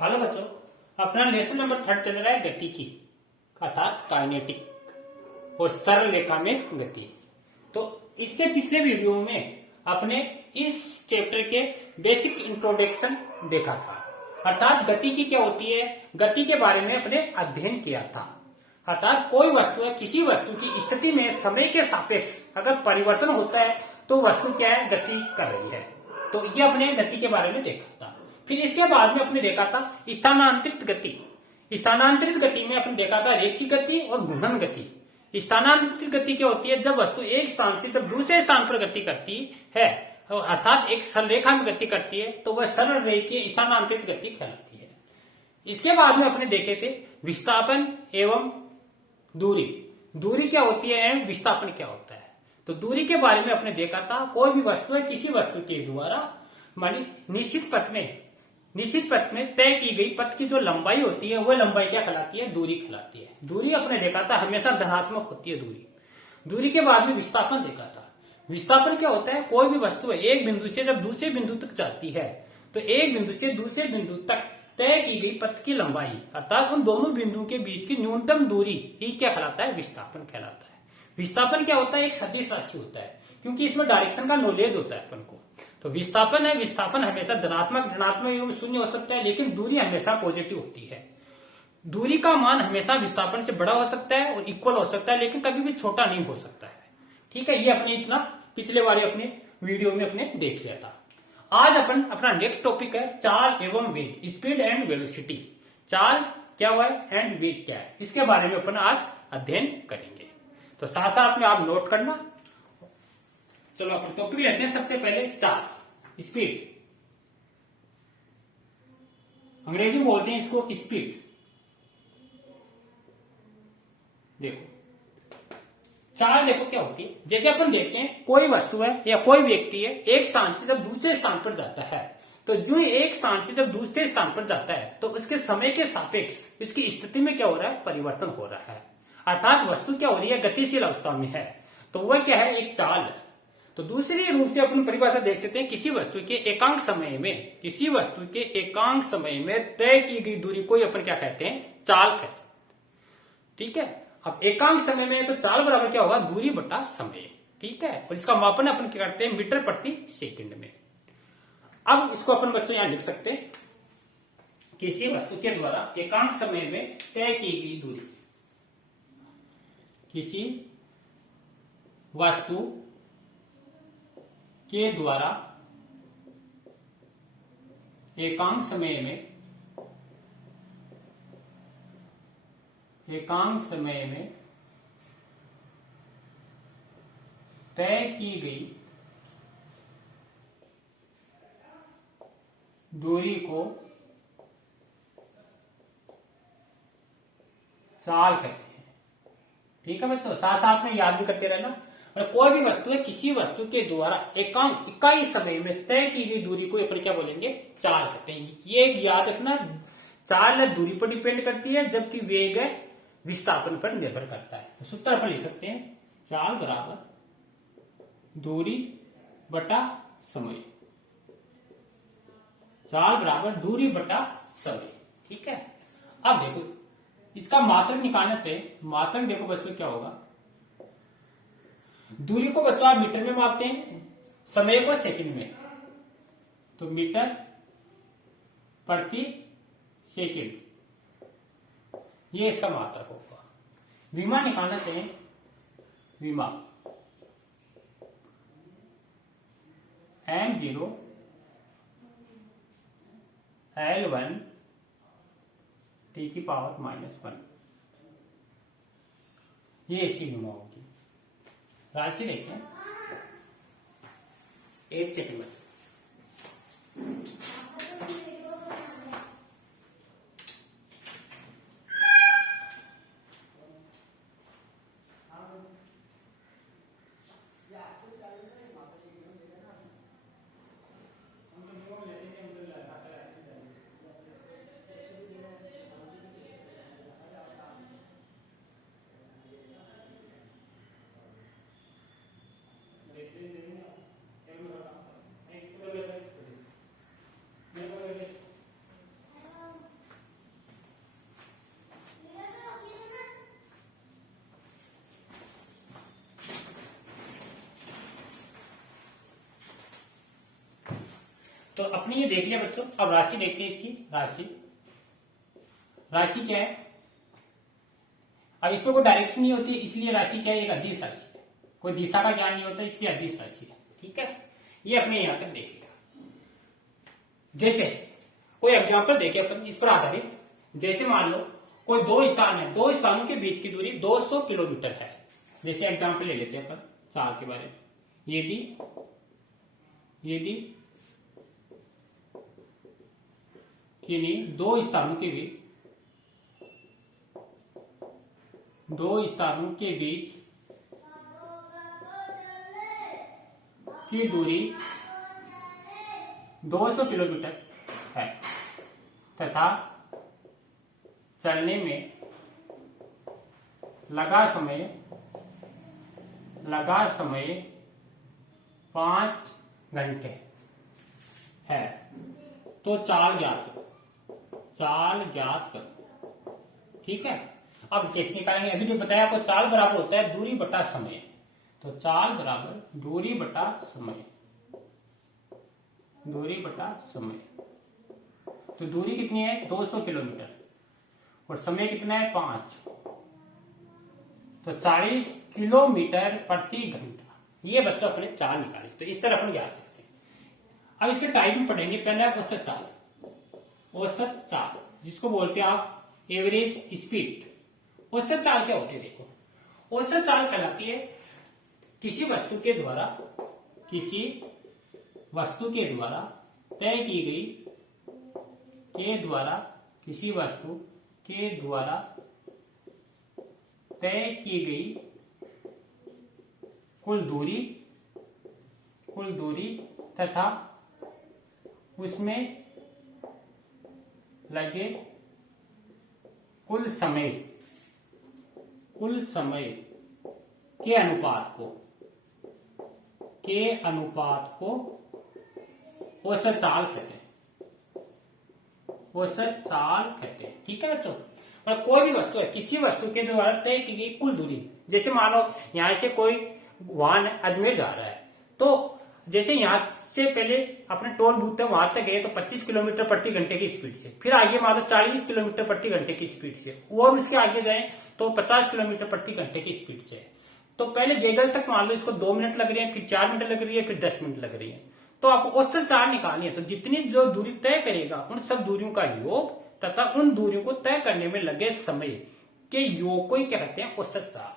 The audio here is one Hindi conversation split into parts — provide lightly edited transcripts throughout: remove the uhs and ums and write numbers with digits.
हेलो बच्चों, अपना लेसन नंबर 3 चल रहा है गति की, अर्थात काइनेटिक और सरल रेखा में गति। तो इससे पिछले वीडियो में अपने इस चैप्टर के बेसिक इंट्रोडक्शन देखा था, अर्थात गति की क्या होती है, गति के बारे में अपने अध्ययन किया था। अर्थात कोई वस्तु है, किसी वस्तु की स्थिति में समय के सापेक्ष अगर परिवर्तन होता है तो वस्तु क्या है, गति कर रही है। तो ये अपने गति के बारे में देखा था। फिर इसके बाद में अपने देखा था स्थानांतरित गति। स्थानांतरित गति में अपने देखा था रेखीय गति और घूर्णन गति। स्थानांतरित गति क्या होती है, जब वस्तु एक स्थान से जब दूसरे स्थान पर गति करती है, अर्थात एक सरल रेखा में गति करती है, तो वह सरल रेखीय स्थानांतरित गति कहलाती है। इसके बाद में अपने देखे थे विस्थापन एवं दूरी। दूरी क्या होती है एवं विस्थापन क्या होता है। तो दूरी के बारे में अपने देखा था, कोई भी वस्तु है किसी वस्तु के द्वारा मानी निश्चित पथ में तय की गई पथ की जो लंबाई होती है वह लंबाई क्या कहलाती है, दूरी कहलाती है। दूरी अपने देखा था हमेशा धनात्मक होती है दूरी। दूरी के बाद में विस्थापन देखा था। विस्थापन क्या होता है, कोई भी वस्तु है एक बिंदु से जब दूसरे बिंदु तक जाती है तो एक बिंदु से दूसरे बिंदु तक तय की गई पथ की लंबाई, अर्थात उन दोनों बिंदुओं के बीच की न्यूनतम दूरी ही क्या कहलाता है, विस्थापन कहलाता है। विस्थापन क्या होता है, एक सदिश राशि होता है, क्योंकि इसमें डायरेक्शन का नॉलेज होता है अपन को। तो विस्थापन है, विस्थापन हमेशा धनात्मक ऋणात्मक एवं शून्य हो सकता है, लेकिन दूरी हमेशा पॉजिटिव होती है। दूरी का मान हमेशा विस्थापन से बड़ा हो सकता है और इक्वल हो सकता है, लेकिन कभी भी छोटा नहीं हो सकता है। ठीक है, ये अपने इतना पिछले वाले अपने वीडियो में अपने देख लिया था। आज अपन अपना नेक्स्ट टॉपिक है चाल एवं वेग, स्पीड एंड वेलोसिटी। चाल क्या हुआ है एंड वेग क्या है, इसके बारे में अपन आज अध्ययन करेंगे। तो साथ साथ में आप नोट करना। चलो अपन टॉपिक लेते हैं। सबसे पहले चाल, स्पीड, अंग्रेजी में बोलते हैं इसको स्पीड। देखो चाल देखो क्या होती है, जैसे अपन देखते हैं कोई वस्तु है या कोई व्यक्ति है एक स्थान से जब दूसरे स्थान पर जाता है, तो जो एक स्थान से जब दूसरे स्थान पर जाता है तो उसके समय के सापेक्ष इसकी स्थिति में क्या हो रहा है, परिवर्तन हो रहा है। अर्थात वस्तु क्या हो रही है, गतिशील अवस्था में है, तो वह क्या है, एक चाल है। तो दूसरी रूप से अपन परिभाषा देख सकते हैं, किसी वस्तु के एकांक समय में तय की गई दूरी को अपन क्या कहते हैं, चाल कह सकते हैं। ठीक है, अब एकांक समय में तो चाल बराबर क्या होगा, दूरी बटा समय। ठीक है, और इसका मापन अपन क्या करते हैं, मीटर प्रति सेकंड में। अब इसको अपन बच्चों यहां लिख सकते हैं, किसी वस्तु के द्वारा एकांक समय में तय की गई दूरी, किसी वस्तु के द्वारा एकांक समय में तय की गई दूरी को चाल कहते हैं। ठीक है बच्चों, साथ साथ में याद भी करते रहना। और कोई भी वस्तु है किसी वस्तु के द्वारा एकांक इकाई समय में तय की गई दूरी को अपन क्या बोलेंगे, चाल कहते हैं। ये याद रखना, चाल है दूरी पर डिपेंड करती है, जबकि वेग है विस्थापन पर निर्भर करता है। तो सूत्र अपन लिख सकते हैं, चाल बराबर दूरी बटा समय। चाल बराबर दूरी बटा समय। ठीक है, अब देखो इसका मात्रक निकालना चाहिए। मात्रक देखो बच्चों क्या होगा, दूरी को बच्चों आप मीटर में मापते हैं, समय को सेकंड में, तो मीटर प्रति सेकंड ये इसका मात्रक होगा। विमा निकालना चाहिए, विमा m0 L1 T⁻⁻1, ये इसकी विमा होगी। राशि लेते हैं, एक सेकंड में। तो अपने ये देख लिया बच्चों। अब राशि देखते हैं इसकी। राशि क्या है? अब इसमें कोई डायरेक्शन नहीं होती, इसलिए राशि क्या है? एक अदिश राशि है। कोई दिशा का ज्ञान नहीं होता, इसलिए अदिश राशि है। ठीक है, ये अपने यहां तक देख लिया। जैसे कोई एग्जाम्पल देखे अपन इस पर आधारित। जैसे मान लो कोई दो स्थान है, दो स्थानों के बीच की दूरी 200 किलोमीटर है। जैसे एग्जाम्पल ले लेते हैं अपन चाल के बारे में। यदि किन्हीं दो स्थानों के बीच की दूरी 200 किलोमीटर है तथा चलने में लगा समय 5 घंटे है, तो चाल ज्ञात करो। ठीक है, अब कैसे निकालेंगे? अभी जो बताया आपको, चाल बराबर होता है दूरी बटा समय। तो चाल बराबर दूरी बटा समय। तो दूरी कितनी है? 200 किलोमीटर और समय कितना है? 5। तो 40 किलोमीटर प्रति घंटा। ये बच्चों अपने चाल निकाले। तो इस तरह अपन जा सकते हैं। अब इसके टाइम पढ़ेंगे। पहले औसत चाल जिसको बोलते हैं आप एवरेज स्पीड। औसत चाल क्या होती है? देखो, औसत चाल कहलाती है किसी वस्तु के द्वारा तय की गई कुल दूरी तथा उसमें लगे कुल समय के अनुपात को औसत चाल कहते हैं। ठीक है बच्चों। और कोई भी वस्तु है, किसी वस्तु के द्वारा तय की गई कुल दूरी। जैसे मानो यहां से कोई वाहन अजमेर जा रहा है, तो जैसे यहां से पहले अपने टोल बूथ तक वहां तक गए तो 25 किलोमीटर प्रति घंटे की स्पीड से, फिर आगे मान लो 40 किलोमीटर प्रति घंटे की स्पीड से, और उसके आगे जाए तो 50 किलोमीटर प्रति घंटे की स्पीड से। तो पहले जेगल तक मान लो इसको 2 मिनट लग रहे हैं, फिर 4 मिनट लग रही है, फिर 10 मिनट लग रही है। तो आपको औसत चाल निकालनी है। तो जितनी जो दूरी तय करेगा उन सब दूरियों का योग तथा उन दूरियों को तय करने में लगे समय के योग को ही क्या कहते हैं? औसत चाल।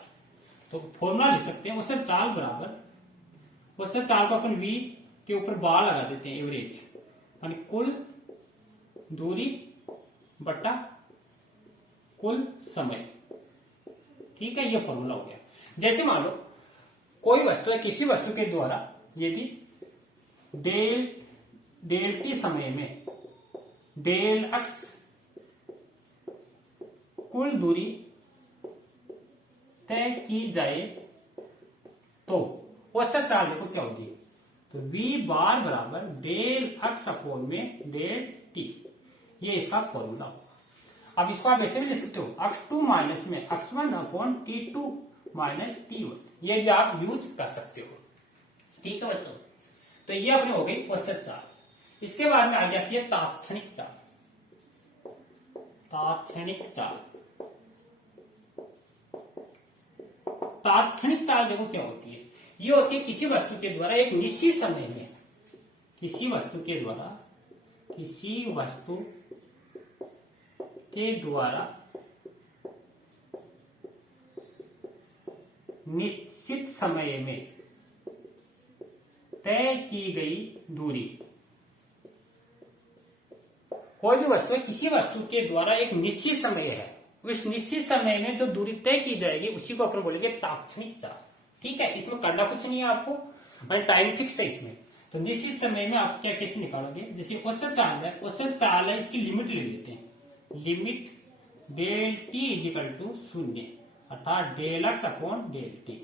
तो फॉर्मूला लिख सकते हैं, औसत चाल बराबर, औसत चाल को अपन v के ऊपर बार लगा देते हैं, एवरेज, यानी कुल दूरी बटा कुल समय। ठीक है, ये फॉर्मूला हो गया। जैसे मान लो कोई वस्तु है, किसी वस्तु के द्वारा यदि डेल टी समय में डेल x कुल दूरी तय की जाए तो औसत चाल देखो क्या होगी? तो v बार बराबर डेल x अपोन में डेल t। ये इसका फॉर्मूला होगा। अब इसको आप ऐसे भी लिख सकते हो, x2 माइनस में x1 upon t2 minus t1। ये भी आप यूज कर सकते हो। ठीक है बच्चों, तो ये अपनी हो गई औसत चाल। इसके बाद में आ जाती है तात्क्षणिक चाल। तात्क्षणिक चाल देखो क्या होती है? ये होती है किसी वस्तु के द्वारा एक निश्चित समय में, किसी वस्तु के द्वारा निश्चित समय में तय की गई दूरी। कोई भी वस्तु है, किसी वस्तु के द्वारा एक निश्चित समय है, उस निश्चित समय में जो दूरी तय की जाएगी उसी को अपन बोलेंगे तात्क्षणिक चाल। ठीक है, इसमें करना कुछ नहीं है आपको, टाइम फिक्स है इसमें। तो निश्चित समय में आप क्या कैसे निकालोगे? जैसे औसत चाल है, इसकी लिमिट ले लेते हैं। Limit del T is equal to 0 अर्थात del X upon del T.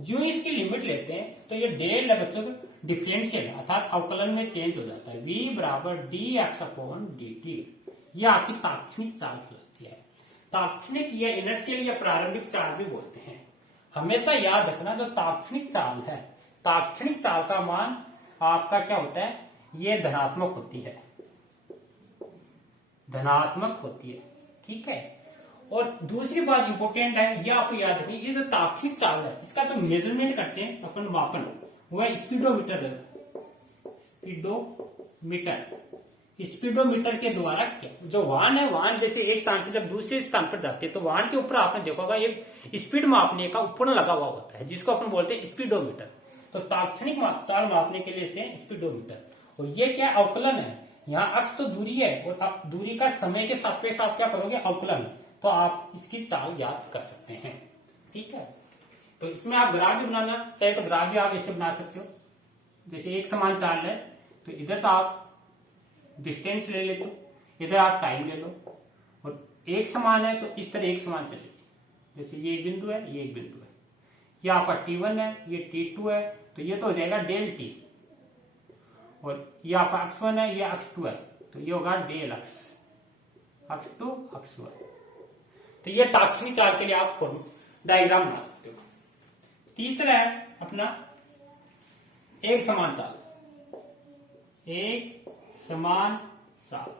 जो इसकी लिमिट लेते हैं तो ये डेल है बच्चों डिफरेंशियल अर्थात अवकलन में चेंज हो जाता है। v बराबर D x upon D T. यह आपकी तात्क्षणिक चाल कहलाती है। तात्क्षणिक या इनर्शियल या प्रारंभिक चाल भी बोलते हैं। हमेशा याद रखना, जो तात्क्षणिक चाल है, तात्क्षणिक चाल का मान आपका क्या होता है? ये धनात्मक होती है, धनात्मक होती है। ठीक है। और दूसरी बात इंपॉर्टेंट है, ये आपको याद रखनी, ये जो ताक्षिक चाल है इसका जो मेजरमेंट करते हैं अपन मापन, वह स्पीडोमीटर है। स्पीडोमीटर के द्वारा जो वाहन है, वाहन जैसे एक स्थान से जब दूसरे स्थान पर जाते हैं तो वाहन के ऊपर आपने देखा होगा एक स्पीड मापने का उपकरण लगा हुआ होता है जिसको अपन बोलते हैं स्पीडोमीटर। तो ताक्षणिक चाल मापने के लिए लेते हैं स्पीडोमीटर। और ये क्या अवकलन है, यहाँ अक्ष तो दूरी है और आप दूरी का समय के सापेक्ष आप क्या करोगे, अवकलन, तो आप इसकी चाल ज्ञात कर सकते हैं। ठीक है। तो इसमें आप ग्राफ भी बनाना चाहे तो ग्राफ भी आप ऐसे बना सकते हो, जैसे एक समान चाल है तो इधर तो आप डिस्टेंस ले लेते हो, इधर आप टाइम ले लो, और एक समान है तो इस तरह एक समान चलेगी। जैसे ये एक बिंदु है, ये एक बिंदु है, ये आपका T1 है, ये T2 है, तो ये तो हो जाएगा डेल टी, और ये आपका अक्ष 1 है, ये अक्ष 2 है, तो ये होगा डेल अक्ष, अक्ष 2 अक्ष 1। तो ये ताक्षणिक चाल के लिए आप डायग्राम बना सकते हो। तीसरा है अपना एक समान चाल। एक समान चाल,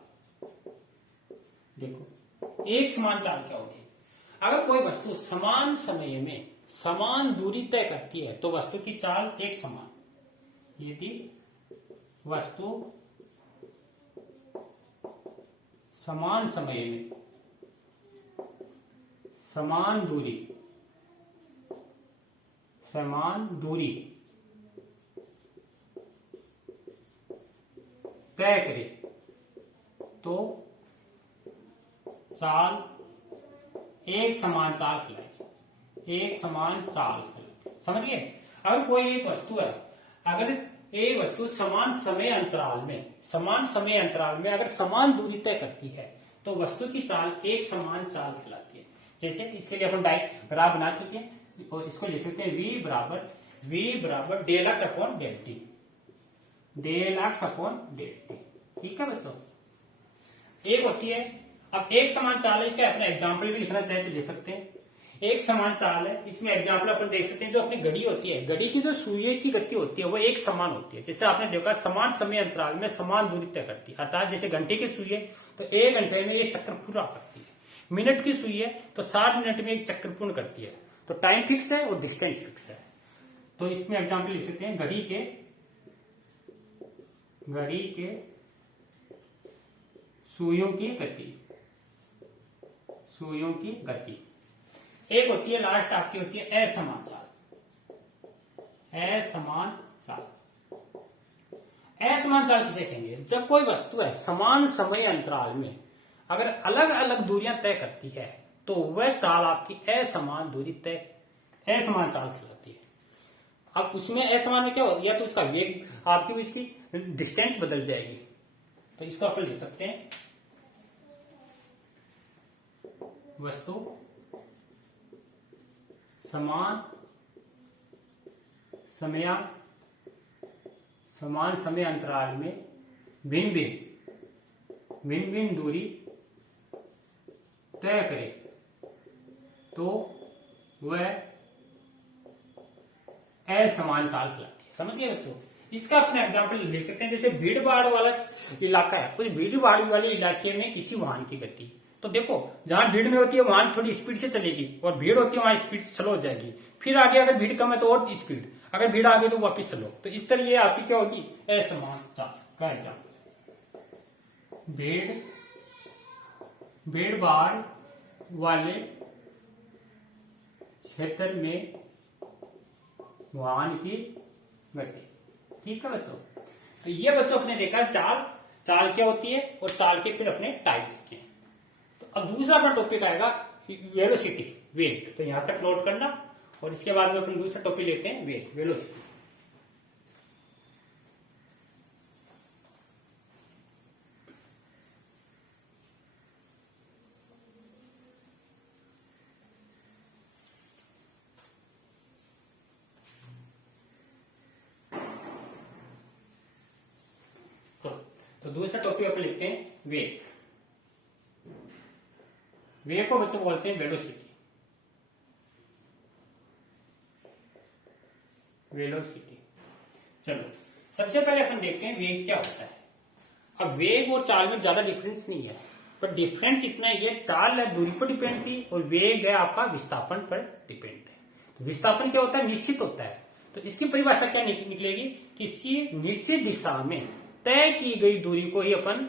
देखो एक समान चाल क्या होगी, अगर कोई वस्तु समान समय में समान दूरी तय करती है तो वस्तु की चाल एक समान। यदि वस्तु समान समय में समान दूरी तय करे तो चाल एक समान चाल कहलाएगी, एक समान चाल कहलाएगी। समझिए, अगर कोई एक वस्तु है, अगर एक वस्तु समान समय अंतराल में अगर समान दूरी तय करती है तो वस्तु की चाल एक समान चाल कहलाती है। जैसे इसके लिए अपन ग्राफ बना चुके हैं और इसको लिख सकते हैं v बराबर del X upon del T, del X upon del T. ठीक है बच्चों, एक होती है, अब एक समान चाल है, इसका अपना एग्जाम्पल भी लिखना चाहे तो ले सकते हैं। एक समान चाल है, इसमें एग्जाम्पल अपन देख सकते हैं, जो अपनी घड़ी होती है, घड़ी की जो सुइयों की गति होती है वो एक समान होती है। जैसे आपने देखा समान समय अंतराल में समान दूरी तय करती है, अर्थात जैसे घंटे की सुई है तो 1 घंटे में एक चक्र पूरा करती है, मिनट की सुई है तो 60 मिनट में एक चक्र पूर्ण करती है। तो टाइम फिक्स है और डिस्टेंस फिक्स है। तो इसमें एग्जाम्पल लिख सकते हैं, घड़ी के सुइयों की गति। एक होती है लास्ट आपकी होती है असमान चाल। असमान चाल किसे कहेंगे, जब कोई वस्तु है समान समय अंतराल में अगर अलग अलग दूरियां तय करती है तो वह चाल आपकी असमान चाल कहलाती है। अब उसमें असमान में क्या होती है, तो उसका वेग आपकी इसकी डिस्टेंस बदल जाएगी। तो इसको अपन लिख सकते हैं, वस्तु समान समय अंतराल में भिन्न दूरी तय करे तो वह असमान चाल कहलाती है। समझ गए बच्चों, इसका अपने एग्जाम्पल लिख सकते हैं, जैसे भीड़ भाड़ वाला इलाका है, उस भीड़ भाड़ वाले इलाके में किसी वाहन की गति, तो देखो जहां भीड़ में होती है वहां थोड़ी स्पीड से चलेगी, और भीड़ होती है वहां स्पीड स्लो हो जाएगी, फिर आगे अगर भीड़ कम है तो और स्पीड, अगर भीड़ आगे तो वापिस स्लो। तो इस तरह ये आपकी क्या होगी, असमान चाल का एग्जाम्पल। भीड़ भाड़ वाले क्षेत्र में वाहन की गति। ठीक है बच्चों, तो ये बच्चों अपने देखा चाल क्या होती है और चाल के फिर अपने टाइप देखे। तो अब दूसरा अपना टॉपिक आएगा वेलोसिटी, वेग। तो यहां तक नोट करना, और इसके बाद में अपन दूसरा टॉपिक लेते हैं वेग, वेलोसिटी। तो दूसरा टॉपिक अपन लिखते हैं वेग। वेग को बच्चों बोलते हैं वेलोसिटी। चलो सबसे पहले अपन देखते हैं वेग क्या होता है। अब वेग और चाल में ज्यादा डिफरेंस नहीं है, पर डिफरेंस इतना ही है, चाल है दूरी पर डिपेंड थी और वेग है आपका विस्थापन पर डिपेंड है। तो विस्थापन क्या होता है, निश्चित होता है। तो इसकी परिभाषा क्या निकलेगी, किसी निश्चित दिशा में तय की गई दूरी को ही अपन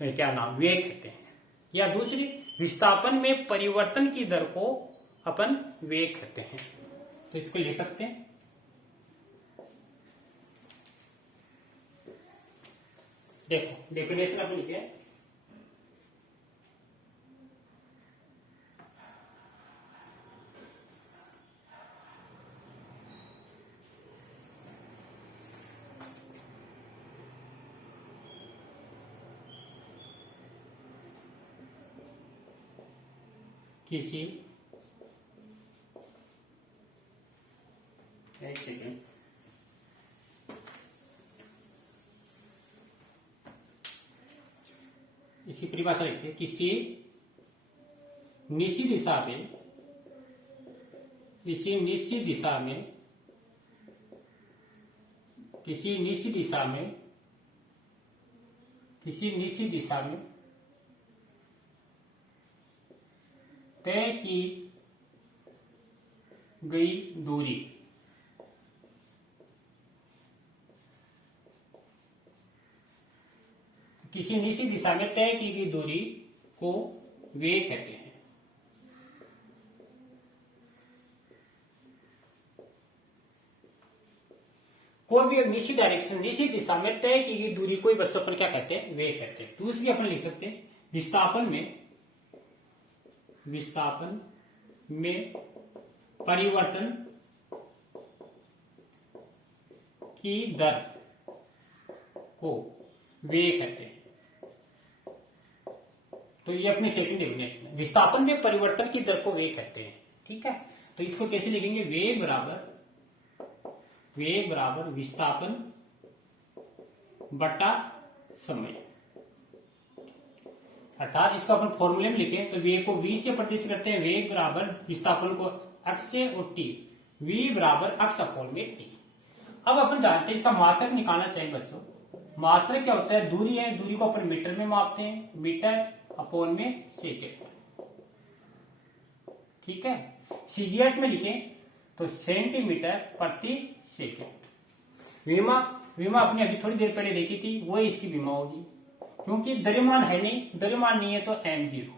क्या नाम वेग कहते हैं, या दूसरी विस्थापन में परिवर्तन की दर को अपन वेग कहते हैं। तो इसको ले सकते हैं, देखो डेफिनेशन अपन लिखे किसी एक सेकेंड इसकी परिभाषा लिखते हैं, किसी निश्चित दिशा में, किसी निश्चित दिशा में, किसी निश्चित दिशा में, किसी निश्चित दिशा में तय की गई दूरी किसी निश्चित दिशा में तय की गई दूरी को वेग कहते हैं। कोई भी निश्चित डायरेक्शन, निश्चित दिशा में तय की गई दूरी को बच्चों अपन क्या कहते हैं, वेग कहते हैं। दूसरी अपन लिख सकते हैं, विस्थापन में परिवर्तन की दर को वेग कहते हैं। तो ये अपनी सेकंड डेफिनेशन है, विस्थापन में परिवर्तन की दर को वेग कहते हैं। ठीक है, तो इसको कैसे लिखेंगे, वेग बराबर विस्थापन बटा समय। अर्थात इसको अपन फॉर्मूले में लिखें तो वेग को v से प्रतिष्ठित करते हैं, वेग बराबर विस्थापन को x से और t, v बराबर x अपॉन में t। अब अपन जानते हैं इसका मात्रक निकालना चाहिए बच्चों। मात्रक क्या होता है, दूरी है, दूरी को अपन मीटर में मापते हैं, मीटर अपॉन में सेकेंड। ठीक है, सीजीएस में लिखें तो सेंटीमीटर प्रति सेकेंड। विमा अपने अभी थोड़ी देर पहले देखी थी, वो इसकी विमा होगी, क्योंकि द्रव्यमान है नहीं, द्रव्यमान नहीं है तो m0,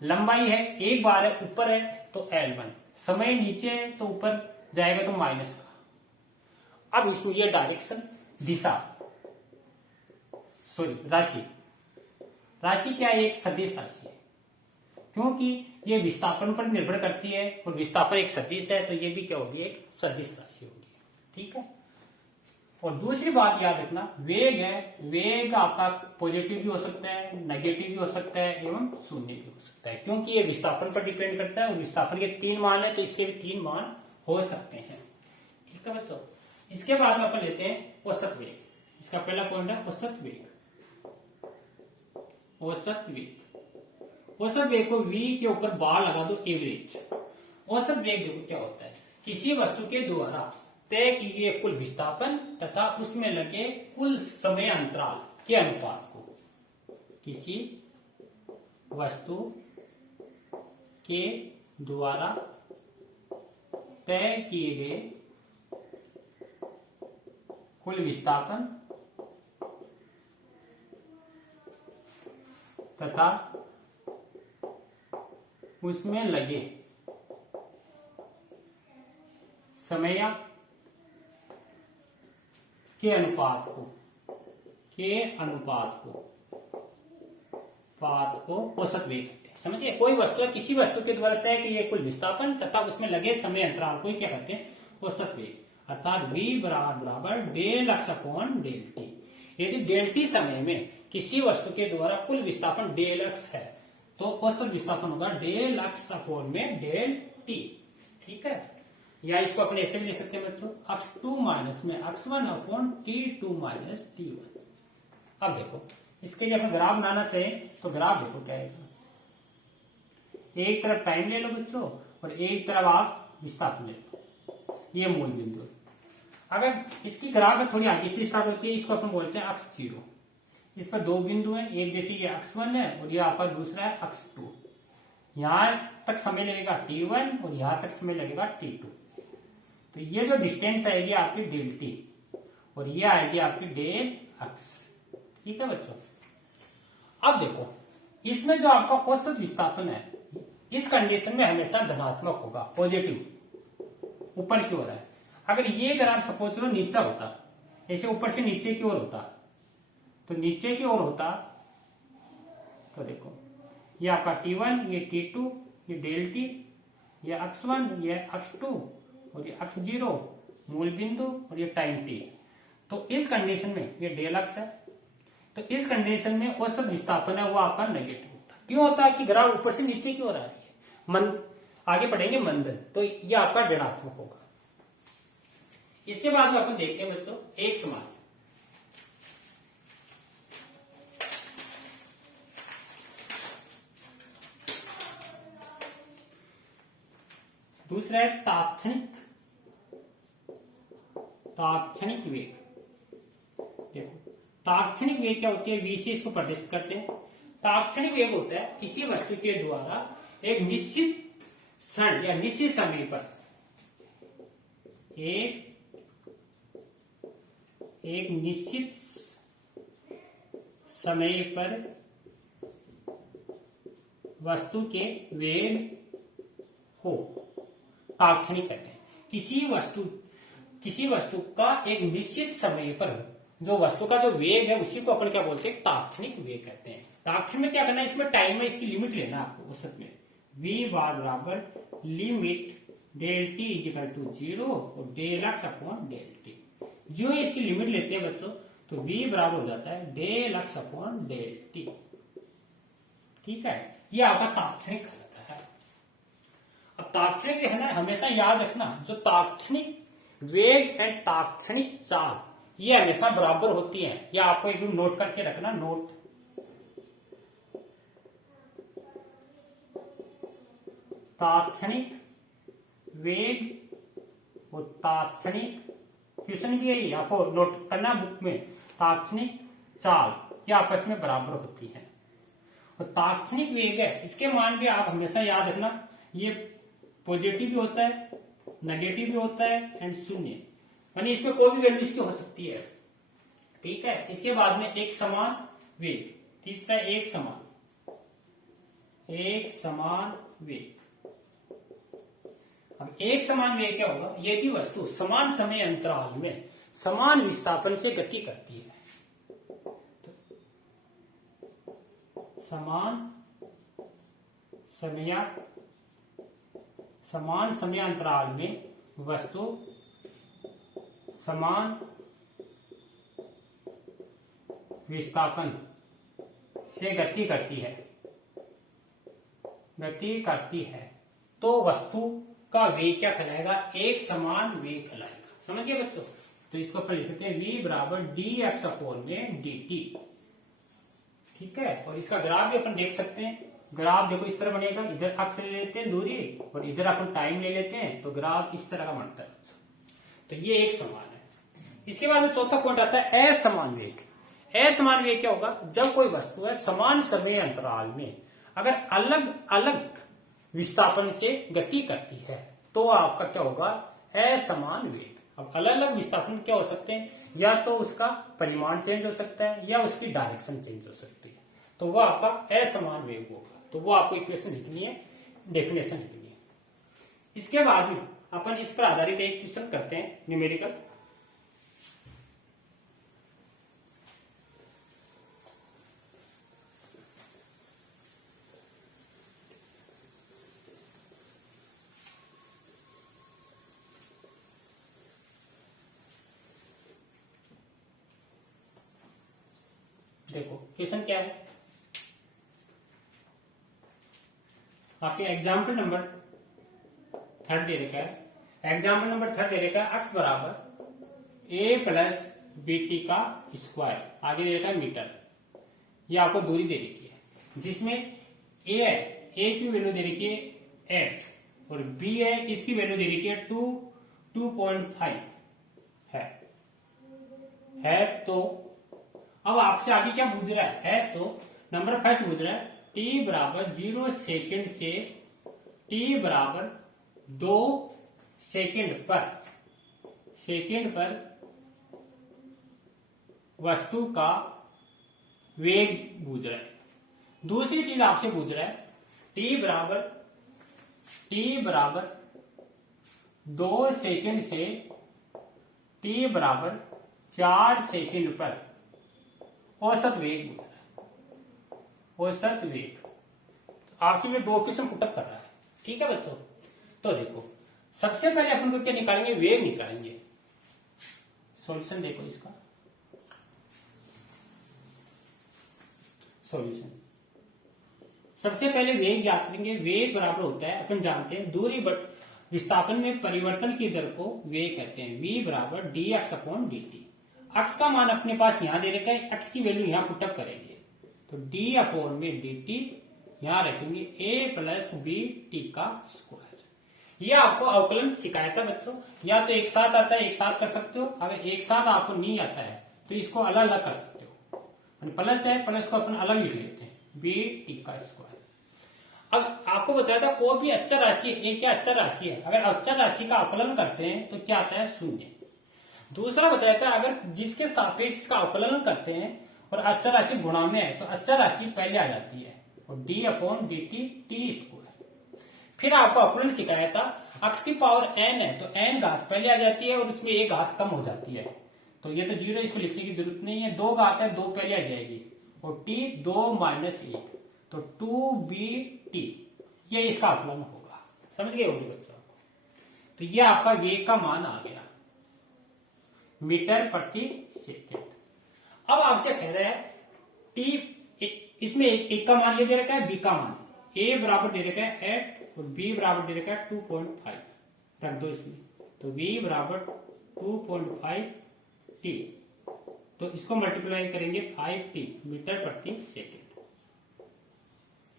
लंबाई है, एक बार है, ऊपर है तो L1, समय नीचे है तो ऊपर जाएगा तो माइनस का। अब इसमें यह डायरेक्शन, दिशा, सॉरी राशि क्या है, एक सदिश राशि है, क्योंकि ये विस्थापन पर निर्भर करती है और विस्थापन एक सदिश है, तो ये भी क्या होगी, एक सदिश राशि होगी। ठीक है, और दूसरी बात याद रखना, वेग है, वेग आपका पॉजिटिव भी हो सकता है, नेगेटिव भी हो सकता है एवं शून्य भी हो सकता है, क्योंकि ये विस्थापन पर डिपेंड करता है और विस्थापन के 3 मान है, तो इसके भी 3 मान हो सकते हैं। ठीक है बच्चों, इसके बाद में अपन लेते हैं औसत वेग। इसका पहला पॉइंट है औसत वेग। औसत वेग को v के ऊपर बार लगा दो, एवरेज। औसत वेग देखो क्या होता है, किसी वस्तु के द्वारा तय की गई कुल विस्थापन तथा उसमें लगे कुल समय अंतराल के अनुपात को, किसी वस्तु के द्वारा तय किए गए कुल विस्थापन तथा उसमें लगे समय के अनुपात को औसत वेग कहते हैं। समझिए, कोई वस्तु है, किसी वस्तु के द्वारा तय किए कुल विस्थापन तथा उसमें लगे समय अंतराल को क्या कहते हैं, औसत वेग। अर्थात v बराबर del x upon del T. यदि डेल टी समय में किसी वस्तु के द्वारा कुल विस्थापन डेल x है, तो औसत विस्थापन होगा डेल x अपॉन में डेल टी। ठीक है, या इसको अपने ऐसे भी ले सकते हैं बच्चों, x2 माइनस में x1 upon t2 minus t1। अब देखो, इसके लिए अपन ग्राफ बनाना चाहिए, तो ग्राफ देखो क्या है, एक तरफ टाइम ले लो बच्चों और एक तरफ आप विस्थापन ले लो, ये मूल बिंदु है। अगर इसकी ग्राफ थोड़ी आगे से स्टार्ट होती है, इसको अपन बोलते हैं अक्ष 0। इस पर दो बिंदु हैं, एक जैसे ये अक्ष 1 है और ये आपका दूसरा है अक्ष 2। यहां तक समय लगेगा t1 और यहां तक समय लगेगा t2। तो ये जो डिस्टेंस आएगी आपकी डेल टी और ये आएगी आपकी डेल अक्स। ठीक है बच्चों। अब देखो इसमें जो आपका औसत विस्थापन है इस कंडीशन में हमेशा धनात्मक होगा, पॉजिटिव ऊपर की ओर है। अगर ये ग्राफ सपोज लो नीचा होता, ऐसे ऊपर से नीचे की ओर होता, तो नीचे की ओर होता तो देखो ये आपका t1, ये t2, ये डेल टी, ये अक्ष 1, ये अक्ष 2 और ये अक्ष 0 मूल बिंदु और ये टाइम t। तो इस कंडीशन में ये डेल अक्ष है, तो इस कंडीशन में औसत विस्थापन है वो आपका नेगेटिव होता। क्यों होता है कि ग्राफ ऊपर से नीचे की ओर आ रही है, आगे पढ़ेंगे मंदन, तो ये आपका ऋणात्मक होगा। इसके बाद में अपन देखते हैं बच्चों एक समान। दूसरा है तात्क्षणिक वेग। देखो तात्क्षणिक वेग क्या होती है, v से इसको प्रदर्शित करते हैं। तात्क्षणिक वेग होता है किसी वस्तु के द्वारा एक निश्चित क्षण या निश्चित समय पर एक निश्चित समय पर वस्तु के वेग को तात्क्षणिक कहते हैं। किसी वस्तु का एक निश्चित समय पर जो वस्तु का जो वेग है उसी को अपन क्या बोलते हैं, तात्क्षणिक वेग कहते हैं। तात्क्षण में क्या करना है, इसमें टाइम में इसकी लिमिट लेना आपको औसत में। v बार बराबर limit del T is equal to 0 और del X upon del T. जो इसकी लिमिट लेते हैं बच्चों तो v बराबर हो जाता है del X upon del T. ठीक है, ये आपका तात्क्षणिक कहलाता है। अब तात्क्षणिक है ना, हमेशा याद रखना जो तात्क्षणिक वेग एंड तात्क्षणिक चाल ये हमेशा बराबर होती है। या आपको एक नोट करके रखना, नोट तात्क्षणिक वेग और तात्क्षणिक, क्वेश्चन भी यही आपको नोट करना बुक में, तात्क्षणिक चाल ये आपस में बराबर होती है। और तात्क्षणिक वेग है इसके मान भी आप हमेशा याद रखना, ये पॉजिटिव भी होता है, नेगेटिव भी होता है एंड शून्य, यानी इसमें कोई भी वैल्यू इसकी हो सकती है। ठीक है, इसके बाद में एक समान वेग, तीसरा एक समान वेग। अब एक समान वेग क्या होगा, यदि वस्तु समान समय अंतराल में समान विस्थापन से गति करती है, तो समान समय अंतराल में वस्तु समान विस्थापन से गति करती है तो वस्तु का वेग क्या कहलाएगा, एक समान वेग कहलाएगा। समझ गए बच्चों। तो इसको अपन लिख सकते हैं v बराबर डी एक्स अपॉन में डी टी। ठीक है, और इसका ग्राफ भी अपन देख सकते हैं। ग्राफ देखो इस तरह बनेगा, इधर अक्ष ले लेते हैं दूरी और इधर अपन टाइम ले लेते हैं, तो ग्राफ इस तरह का बनता है। तो ये एक समान है। इसके बाद में चौथा पॉइंट आता है असमान वेग। असमान वेग क्या होगा, जब कोई वस्तु है समान समय अंतराल में अगर अलग अलग विस्थापन से गति करती है तो आपका क्या होगा, असमान वेग। अब अलग अलग विस्थापन क्या हो सकते हैं, या तो उसका परिमाण चेंज हो सकता है या उसकी डायरेक्शन चेंज हो सकती है, तो वो आपका असमान वेग होगा। तो वो आपको इक्वेशन लिखनी है, डेफिनेशन लिखनी है। इसके बाद में अपन इस पर आधारित एक क्वेश्चन करते हैं न्यूमेरिकल। देखो क्वेश्चन क्या है, आपके एग्जाम्पल नंबर 3 दे रखा है। एग्जाम्पल नंबर 3 दे रखा है, अक्स बराबर a प्लस बी टी का स्क्वायर, आगे दे रखा है मीटर। ये आपको दूरी दे रखी है, जिसमें a है, a की वैल्यू दे रखी है 8 और b है, इसकी वैल्यू दे रखी है 2.5 है तो अब आपसे आगे क्या पूछ रहा है तो नंबर फर्स्ट पूछ रहा है टी बराबर 0 सेकेंड से टी बराबर 2 सेकेंड पर वस्तु का वेग पूछ रहा है। दूसरी चीज आपसे पूछ रहा है टी बराबर 2 सेकेंड से टी बराबर 4 सेकेंड पर औसत वेग पूछ रहा है। औसत वेग आपसे में दो क्वेश्चन पुटअप कर रहा है। ठीक है बच्चों, तो देखो सबसे पहले अपन को क्या निकालेंगे, वेग निकालेंगे। सॉल्यूशन देखो इसका, सॉल्यूशन सबसे पहले वेग ज्ञात करेंगे। वेग बराबर होता है, अपन जानते हैं दूरी बट विस्थापन में परिवर्तन की दर को वेग कहते हैं। v बराबर D x upon D T. X का मान अपने पास यहां दे रखा है, एक्स की वैल्यू यहां पुटअप करेंगे तो डी अपॉन में डी टी यहां रखेंगे a प्लस बी टी का स्क्वायर। ये आपको अवकलन सिखाया था बच्चों, या तो एक साथ आता है एक साथ कर सकते हो, अगर एक साथ आपको नहीं आता है तो इसको अलग अलग कर सकते हो। प्लस है, प्लस को अपन अलग लिख लेते हैं बी टी का स्क्वायर। अब आपको बताया था कोई भी अचर राशि, एक क्या अचर राशि है, अगर अचर राशि का अवकलन करते हैं तो क्या आता है, शून्य। दूसरा बताया था अगर जिसके सापेक्ष का अवकलन करते हैं और अचर राशि गुणा में है तो अचर राशि पहले आ जाती है और D upon D T T square. फिर आपको अवकलन सिखाया था अक्ष की पावर n है तो n घात पहले आ जाती है और उसमें एक घात कम हो जाती है, तो ये तो 0 इसको लिखने की जरूरत नहीं है। 2 घात है, 2 पहले आ जाएगी और t 2 माइनस 1 तो 2bt, ये इसका अवकलन होगा। समझ गए होंगे बच्चों। तो ये आपका वेग का मान आ गया मीटर प्रति सेकेंड। अब आपसे कह रहा है t, इसमें एक का मान ये दे रखा है, b का मान a बराबर दे रखा है 8 और b बराबर दे रखा है 2.5 रख दो इसमें, तो v बराबर 2.5 t, तो इसको मल्टीप्लाई करेंगे 5t मीटर प्रति सेकेंड।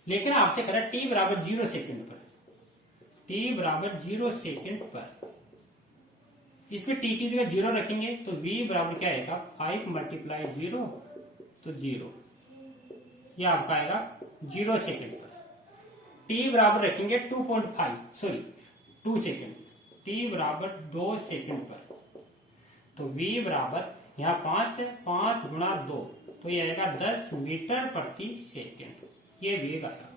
लेकिन आपसे कह रहा है t बराबर 0 सेकेंड पर, t बराबर 0 सेकेंड पर, इसमें t की जगह 0 रखेंगे तो v बराबर क्या आएगा 5 मल्टीप्लाई 0 तो 0, ये आपका आएगा 0 सेकेंड पर। t बराबर रखेंगे 2 सेकेंड, t बराबर 2 सेकेंड पर, तो v बराबर यहाँ 5 है, 5 गुणा 2 तो ये आएगा 10 मीटर प्रति सेकेंड। ये वेग आएगा।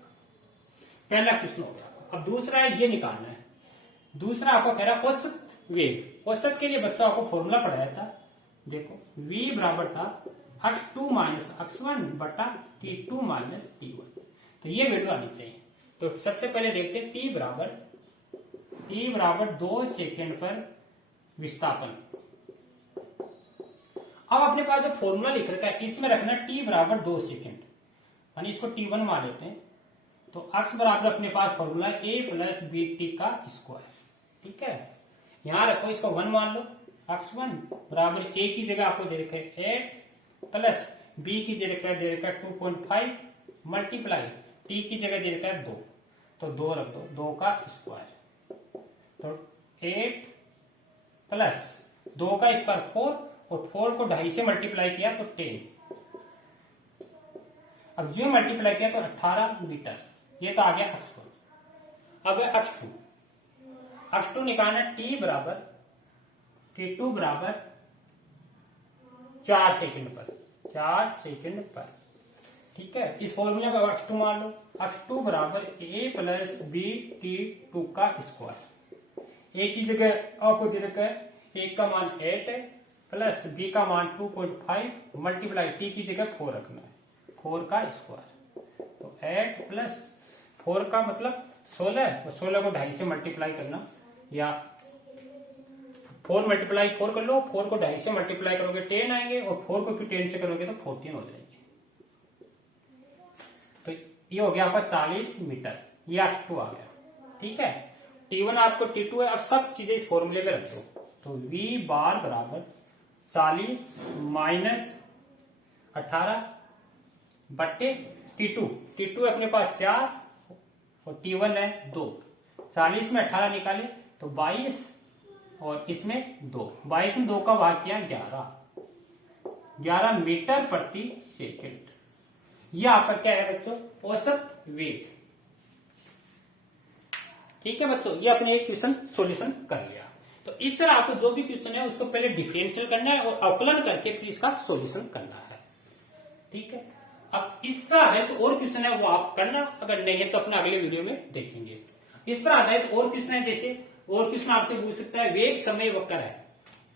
पहला क्वेश्चन हो गया। अब दूसरा है ये निकालना है। दूसरा आपको कह रहा है औसत वेग। औसत के लिए बच्चों आपको फॉर्मूला पढ़ाया था, देखो v बराबर था x2 माइनस x1 बटा t2 माइनस t1, तो ये वैल्यू आनी चाहिए। तो सबसे पहले देखते हैं t बराबर 2 सेकेंड पर विस्थापन। अब अपने पास जो फॉर्मूला लिख रखा है इसमें रखना t बराबर 2 सेकेंड, यानी इसको t1 मान लेते हैं। तो x बराबर अपने पास formula a plus B T का स्क्वायर। ठीक है, यहां रखो, इसको 1 मान लो। x1 बराबर a की जगह आपको दे रखा है 8 प्लस b की जगह दे रखा है 2.5 मल्टीप्लाई t की जगह दे रखा है 2, तो 2 रख दो, 2 का स्क्वायर, तो 8 प्लस 2 का स्क्वायर 4 और 4 को 2.5 से मल्टीप्लाई किया तो 10, अब जो मल्टीप्लाई किया तो 18 मीटर, ये तो आ गया x1। अब x2 निकालना, t बराबर t2 बराबर 4 सेकेंड पर, ठीक है। इस फॉर्मूले पर x2 मान लो, x2 बराबर a प्लस बी टी 2 का स्क्वायर। a की जगह आपको दे रखा है, a का मान 8 है प्लस b का मान 2.5 मल्टीप्लाई t की जगह 4 रखना है, 4 का स्क्वायर, तो 8 प्लस 4 का मतलब 16 और 16 को 2.5 से मल्टीप्लाई करना, या 4 मल्टीप्लाई 4 कर लो, 4 को 2.5 से मल्टीप्लाई करोगे 10 आएंगे और 4 को फिर 10 से करोगे तो 14 हो जाएंगे। तो ये हो गया आपका 40 मीटर, ये x2 आ गया। ठीक है, t1 आपको t2 है। अब सब चीजें इस फॉर्मूले में रख दो, तो v बार बराबर 40 माइनस 18 बट्टे t2 अपने पास 4 और t1 है 2, 40 में 18 निकाले तो 22 और इसमें 2, 22 में 2 का भाग किया 11 मीटर प्रति सेकंड। ये आपका क्या है बच्चों, औसत वेग। ठीक है बच्चों, ये अपने एक क्वेश्चन सॉल्यूशन कर लिया। तो इस तरह आपको जो भी क्वेश्चन है उसको पहले डिफरेंशियल करना है और अवकलन करके फिर इसका सॉल्यूशन करना है। ठीक है, अब इसका है तो और क्वेश्चन है वो आप करना, अगर नहीं है तो अपना अगले वीडियो में देखेंगे। इस पर आधारित और क्वेश्चन है, जैसे और क्वेश्चन आपसे पूछ सकता है वेग समय वक्र है।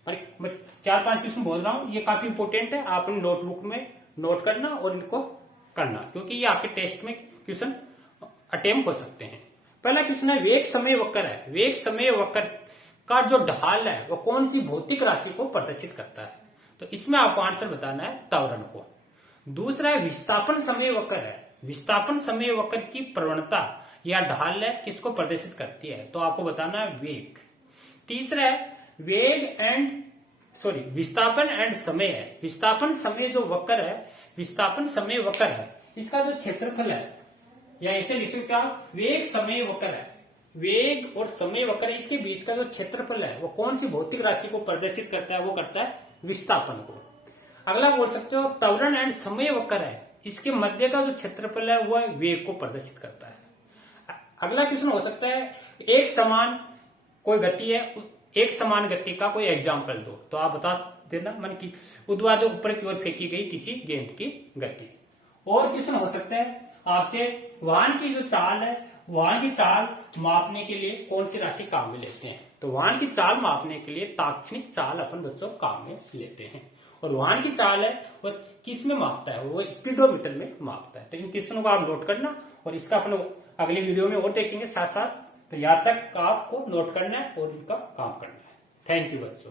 और मैं 4-5 क्वेश्चन बोल रहा हूं, ये काफी इंपोर्टेंट है, आप अपनी नोटबुक में नोट करना और इनको करना, क्योंकि ये आपके टेस्ट में क्वेश्चन अटेम्प्ट हो सकते हैं। पहला क्वेश्चन है वेग समय वक्र है। वेग समय वक्र का जो ढाल है वो कौन सी भौतिक राशि को प्रदर्शित करता है? तो इसमें आपको आंसर बताना है त्वरण को। दूसरा है विस्थापन समय वक्र है। विस्थापन समय वक्र की प्रवणता या ढाल है किसको प्रदर्शित करती है? तो आपको बताना है वेग। तीसरा है विस्थापन एंड समय है। विस्थापन समय जो वक्र है, विस्थापन समय वक्र है, इसका जो क्षेत्रफल है, या ऐसे लिख सकते हो आप, वेग समय वक्र है। वेग और समय वक्र इसके बीच का जो क्षेत्रफल है वो कौन सी भौतिक राशि को प्रदर्शित करता है? वो करता है विस्थापन को। अगला बोल सकते हो त्वरण एंड समय वक्र है, इसके मध्य का जो क्षेत्रफल है वह वेग को प्रदर्शित करता है। अगला क्वेश्चन हो सकता है एक समान कोई गति है, एक समान गति का कोई एग्जाम्पल दो, तो आप बता देना, मन की ऊर्ध्वाधर ऊपर की ओर फेंकी गई किसी गेंद की गति। और क्वेश्चन हो सकता है आपसे वाहन की जो चाल है, वाहन की चाल मापने के लिए कौन सी राशि काम में लेते हैं? तो वाहन की चाल मापने के लिए ताक्षणिक चाल अपन बच्चों काम में लेते हैं। और वाहन की चाल है वो किस में मापता है? वो स्पीडोमीटर में मापता है। तो इन क्वेश्चनों को आप नोट करना और इसका अपन अगले वीडियो में और देखेंगे साथ साथ। तो यहाँ तक आपको नोट करना है और इनका काम करना है। थैंक यू बच्चों।